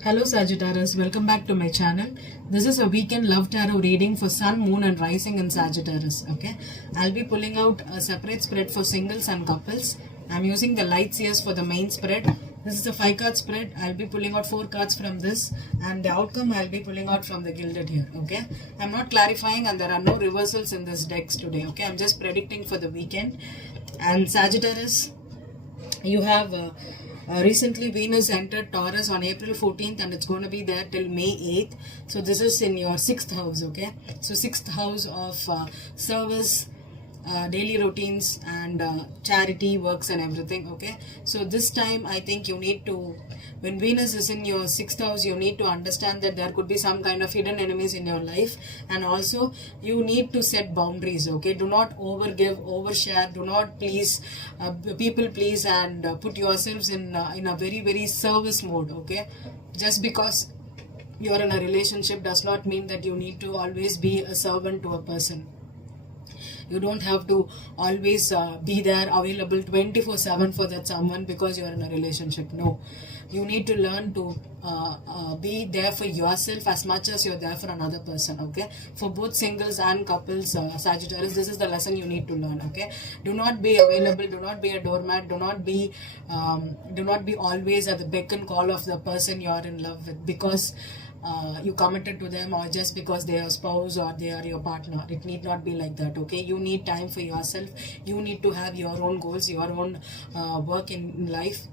Hello Sagittarius, welcome back to my channel. This is a weekend love tarot reading for Sun, Moon and Rising in Sagittarius. Okay, I'll be pulling out a separate spread for singles and couples. I'm using the light seers for the main spread. This is a 5-card spread. I'll be pulling out 4 cards from this, and the outcome I'll be pulling out from the gilded here. Okay, I'm not clarifying and there are no reversals in this decks today. Okay, I'm just predicting for the weekend. And Sagittarius, you have recently Venus entered Taurus on April 14th and it's going to be there till May 8th. So this is in your 6th house. Okay, so 6th house of service, daily routines and charity works and everything. Okay, so this time I think you need to, when Venus is in your 6th house, you need to understand that there could be some kind of hidden enemies in your life, and also you need to set boundaries. Okay, do not overgive, overshare, do not please people please, and put yourselves in a very service mode. Okay, just because you are in a relationship does not mean that you need to always be a servant to a person. You don't have to always be there available 24/7 for that someone because you are in a relationship. No, you need to learn to be there for yourself as much as you're there for another person. Okay, for both singles and couples, Sagittarius, this is the lesson you need to learn. Okay, do not be available, do not be a doormat, do not be always at the beck and call of the person you are in love with because you committed to them, or just because they are spouse or they are your partner. It need not be like that. Okay, you need time for yourself. You need to have your own goals, your own work in life.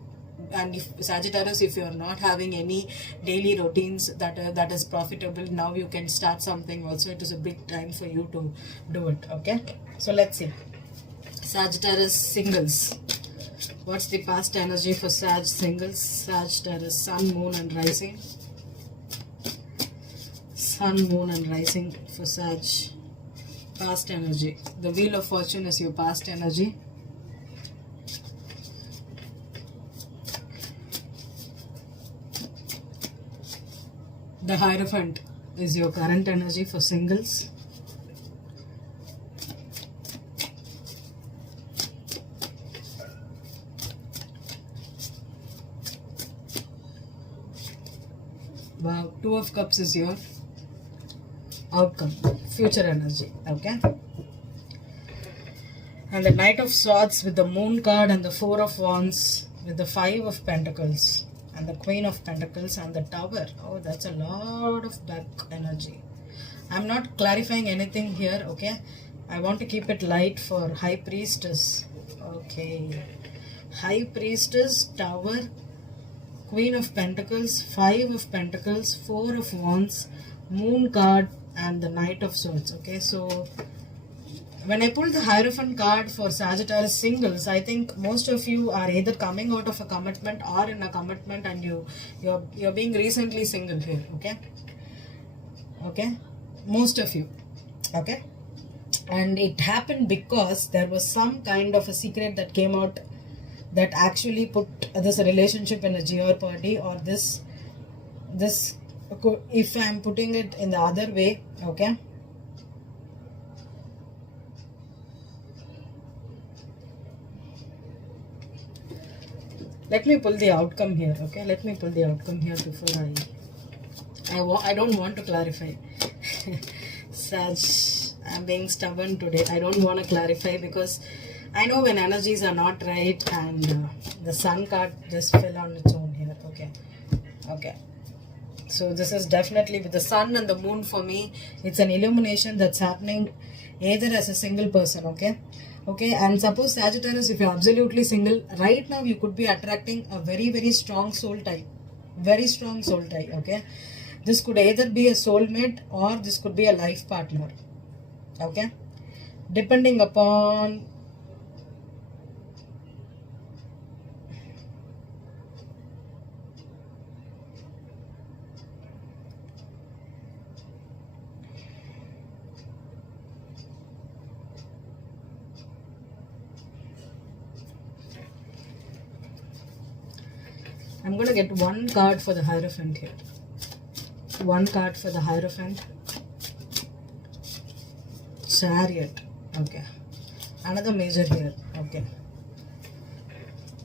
And if Sagittarius, if you are not having any daily routines that is profitable, now you can start something also. It is a big time for you to do it. Okay, so let's see. Sagittarius singles, what's the past energy for Sag singles? Sagittarius, Sun, Moon and Rising. Sun, Moon and Rising for Sag. Past energy. The Wheel of Fortune is your past energy. The Hierophant is your current energy for singles. Wow, Two of Cups is your outcome, future energy. Okay, and the Knight of Swords with the Moon card and the Four of Wands with the 5 of Pentacles and the Queen of Pentacles and the Tower. Oh, that's a lot of back energy. I'm not clarifying anything here. Okay, I want to keep it light for High Priestess. Okay, High Priestess, Tower, Queen of Pentacles, 5 of Pentacles, 4 of Wands, Moon card and the Knight of Swords. Okay, so when I pulled the Hierophant card for Sagittarius singles, I think most of you are either coming out of a commitment or in a commitment, and you're being recently single here. Okay, most of you. Okay, and it happened because there was some kind of a secret that came out that actually put this relationship in a jeopardy, or this if I'm putting it in the other way. Okay, let me pull the outcome here. Okay, let me pull the outcome here before I don't want to clarify. Sag, I'm being stubborn today. I don't want to clarify because I know when energies are not right, and the Sun card just fell on its own here. Okay, so this is definitely with the Sun and the Moon. For me, it's an illumination that's happening either as a single person. Okay, and suppose Sagittarius, if you're absolutely single right now, you could be attracting a very strong soul tie. Okay, this could either be a soulmate or this could be a life partner. Okay, depending upon I'm going to get one card for the Hierophant here. One card for the Hierophant. Chariot. Okay. Another major here.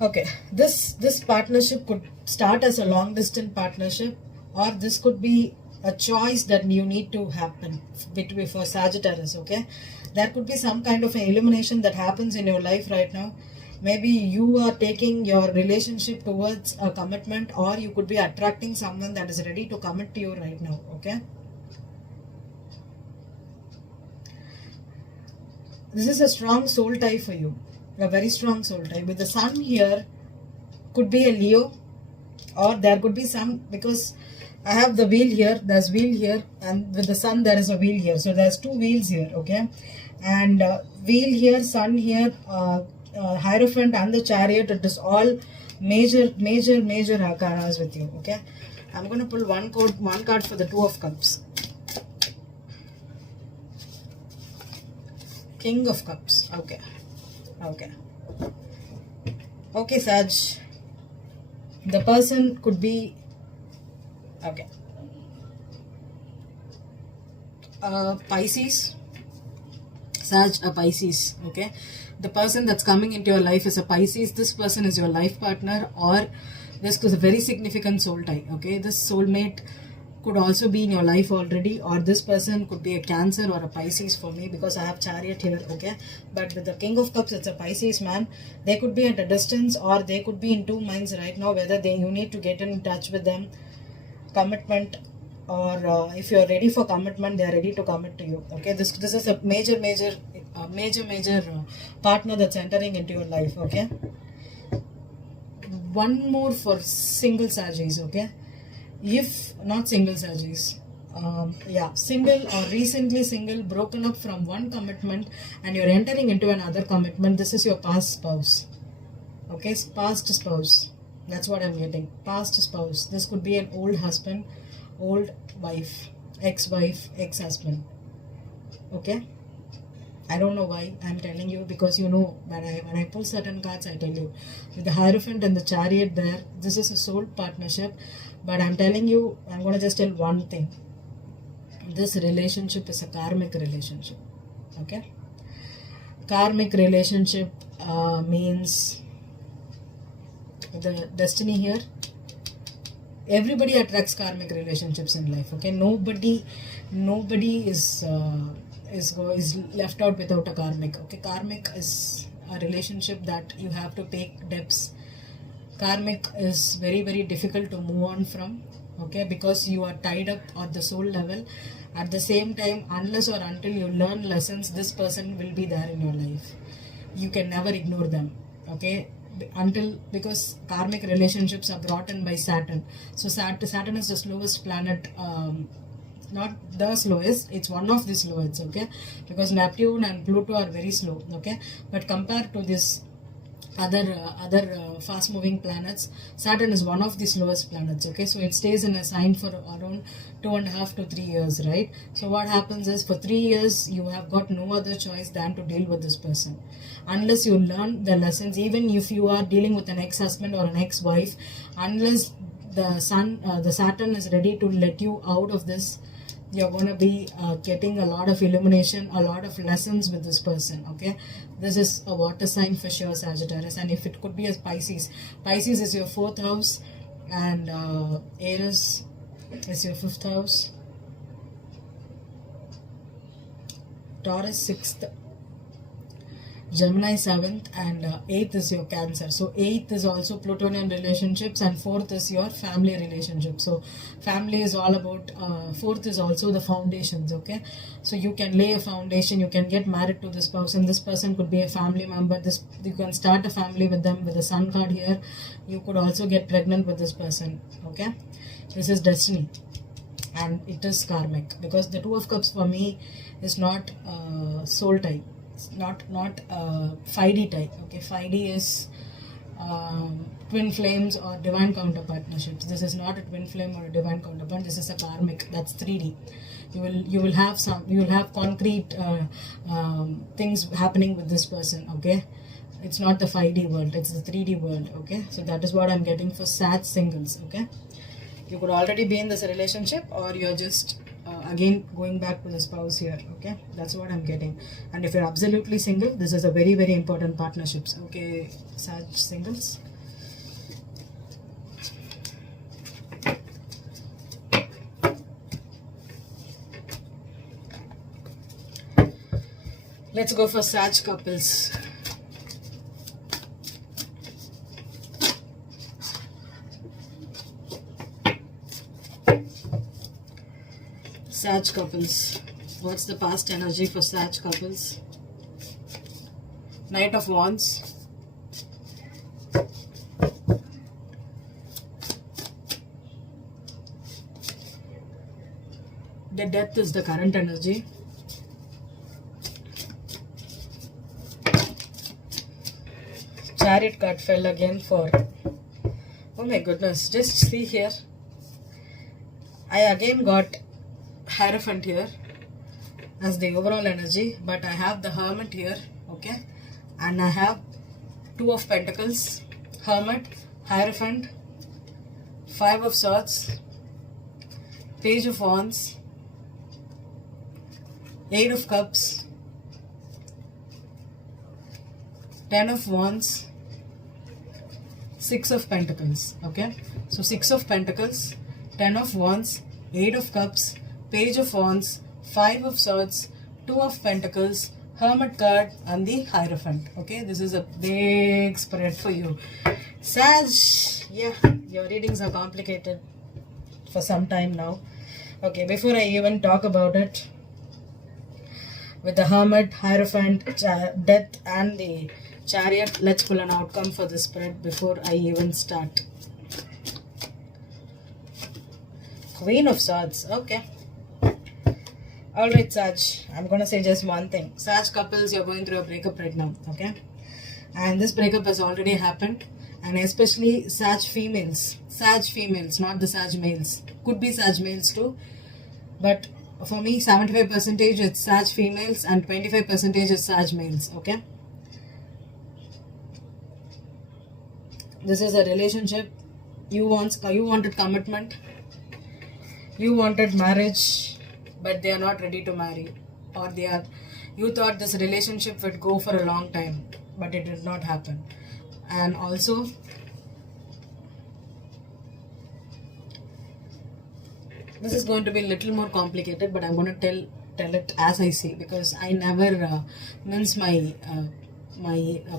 Okay. This partnership could start as a long distance partnership, or this could be a choice that you need to happen between for Sagittarius. Okay, there could be some kind of an elimination that happens in your life right now. Maybe you are taking your relationship towards a commitment, or you could be attracting someone that is ready to commit to you right now. Okay, this is a strong soul tie for you, a very strong soul tie. With the sun here, could be a Leo, or there could be some, because I have the wheel here, there's wheel here, and with the sun there is a wheel here. So there's two wheels here, okay? And wheel here, sun here, Hierophant and the Chariot, it is all major arcanas with you, okay? I'm going to pull one card for the Two of Cups. King of Cups, okay. Okay, Sag. The person could be, okay, Pisces, Sag, a Pisces, okay. The person that's coming into your life is a Pisces. This person is your life partner, or this is a very significant soul tie, okay. This soulmate could also be in your life already, or this person could be a Cancer or a Pisces for me, because I have Chariot here, okay. But with the King of Cups, it's a Pisces man. They could be at a distance, or they could be in two minds right now, whether you need to get in touch with them, commitment, or if you're ready for commitment, they are ready to commit to you, okay. This is a major partner that's entering into your life, okay. One more for single Sagittarius, okay. If not single Sagittarius, single or recently single, broken up from one commitment and you're entering into another commitment, this is your past spouse, okay. Past spouse, that's what I'm getting. Past spouse, this could be an old husband, old wife, ex-wife, ex-husband, okay. I don't know why I'm telling you, because you know, when I pull certain cards, I tell you. With the Hierophant and the Chariot there, this is a soul partnership. But I'm telling you, I'm going to just tell one thing. This relationship is a karmic relationship, okay. Karmic relationship means the destiny here. Everybody attracts karmic relationships in life, okay. Nobody is left out without a karmic, okay. Karmic is a relationship that you have to take depths. Karmic is very difficult to move on from, okay, because you are tied up at the soul level. At the same time, unless or until you learn lessons, this person will be there in your life. You can never ignore them, okay, because karmic relationships are brought in by Saturn. So Saturn is the slowest planet, not the slowest, it's one of the slowest, okay, because Neptune and Pluto are very slow, okay. But compared to this other fast moving planets, Saturn is one of the slowest planets, okay. So it stays in a sign for around 2.5 to 3 years, right? So what happens is, for 3 years you have got no other choice than to deal with this person, unless you learn the lessons. Even if you are dealing with an ex-husband or an ex-wife, unless the Saturn is ready to let you out of this, you're going to be getting a lot of illumination, a lot of lessons with this person, okay. This is a water sign for sure, Sagittarius. And if it could be a Pisces is your 4th house, and Aries is your 5th house, Taurus 6th, Gemini 7th, and 8th is your Cancer. So 8th is also Plutonian relationships, and 4th is your family relationship. So family is all about, 4th is also the foundations, okay. So you can lay a foundation, you can get married to this person. This person could be a family member. You can start a family with them. With the Sun card here, you could also get pregnant with this person, okay. This is destiny, and it is karmic, because the Two of Cups for me is not soul tie. Not 5D type, okay. 5D is twin flames or divine counter partnerships. This is not a twin flame or a divine counterpart. This is a karmic. That's 3D. You will have concrete things happening with this person, okay. It's not the 5D world, it's the 3D world, okay. So that is what I'm getting for Sag singles, okay. You could already be in this relationship, or you're just again going back to the spouse here, okay. That's what I'm getting. And if you're absolutely single, this is a very important partnerships, okay, Sag singles. Let's go for Sag couples. Sag couples. What's the past energy for Sag couples? Knight of Wands. The Death is the current energy. Chariot card fell again for... Oh my goodness, just see here. I again got Hierophant here as the overall energy, but I have the Hermit here, okay? And I have Two of Pentacles, Hermit, Hierophant, Five of Swords, Page of Wands, Eight of Cups, Ten of Wands, Six of Pentacles, okay? So 6 of Pentacles, 10 of Wands, 8 of Cups, Page of Wands, 5 of Swords, 2 of Pentacles, Hermit card and the Hierophant, okay? This is a big spread for you. Sag, yeah, your readings are complicated for some time now. Okay, before I even talk about it, with the Hermit, Hierophant, Death and the Chariot, let's pull an outcome for the spread before I even start. Queen of Swords, okay. Alright, Sag, I'm gonna say just one thing. Sag couples, you're going through a breakup right now, okay? And this breakup has already happened, and especially Sag females, not the Sag males. Could be Sag males too, but for me, 75% it's Sag females and 25% is Sag males, okay? This is a relationship. You wanted commitment. You wanted marriage, but they are not ready to marry. Or you thought this relationship would go for a long time, but it did not happen. And also, this is going to be a little more complicated, but I'm going to tell it as I see, because I never mince my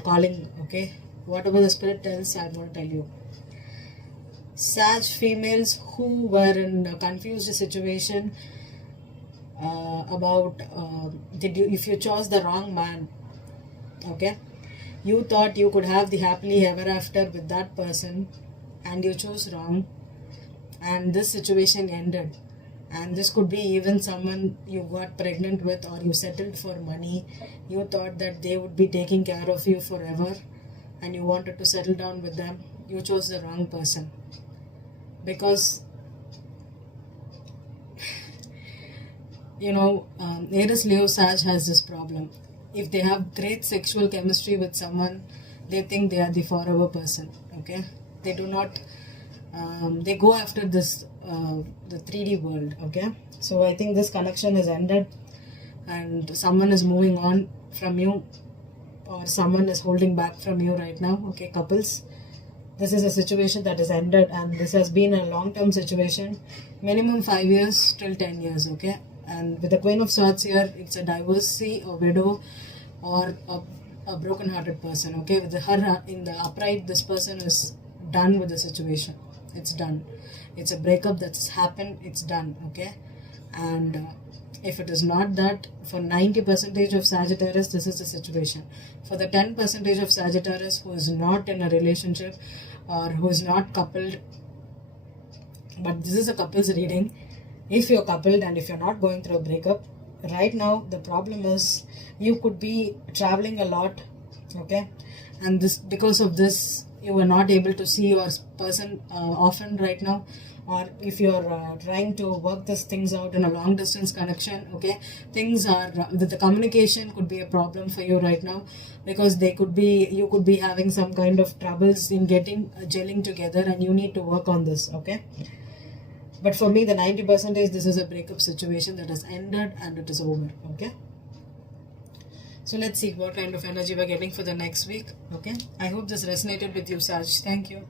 calling, okay? Whatever the spirit tells, I'm going to tell you. Sag females who were in a confused situation about if you chose the wrong man, okay? You thought you could have the happily ever after with that person, and you chose wrong, and this situation ended. And this could be even someone you got pregnant with, or you settled for money. You thought that they would be taking care of you forever, and you wanted to settle down with them. You chose the wrong person. Because Aries, Leo, Sag has this problem. If they have great sexual chemistry with someone, they think they are the forever person, okay? They do not, they go after this, the 3D world, okay? So I think this connection is ended, and someone is moving on from you, or someone is holding back from you right now, okay, couples? This is a situation that is ended, and this has been a long-term situation, minimum 5 years till 10 years, okay? And with the Queen of Swords here, it's a divorcee, a widow, or a broken-hearted person, okay? With her in the upright, this person is done with the situation. It's done. It's a breakup that's happened. It's done, okay? And if it is not that, for 90% of Sagittarius, this is the situation. For the 10% of Sagittarius who is not in a relationship or who is not coupled, but this is a couples reading. If you're coupled and if you're not going through a breakup, right now the problem is you could be traveling a lot, okay? And this, because of this, you are not able to see your person often right now. Or if you're trying to work these things out in a long distance connection, okay, things are the communication could be a problem for you right now, because you could be having some kind of troubles in getting gelling together, and you need to work on this, okay? But for me, the 90% is this is a breakup situation that has ended and it is over, okay? So let's see what kind of energy we're getting for the next week, okay? I hope this resonated with you, Sag. Thank you.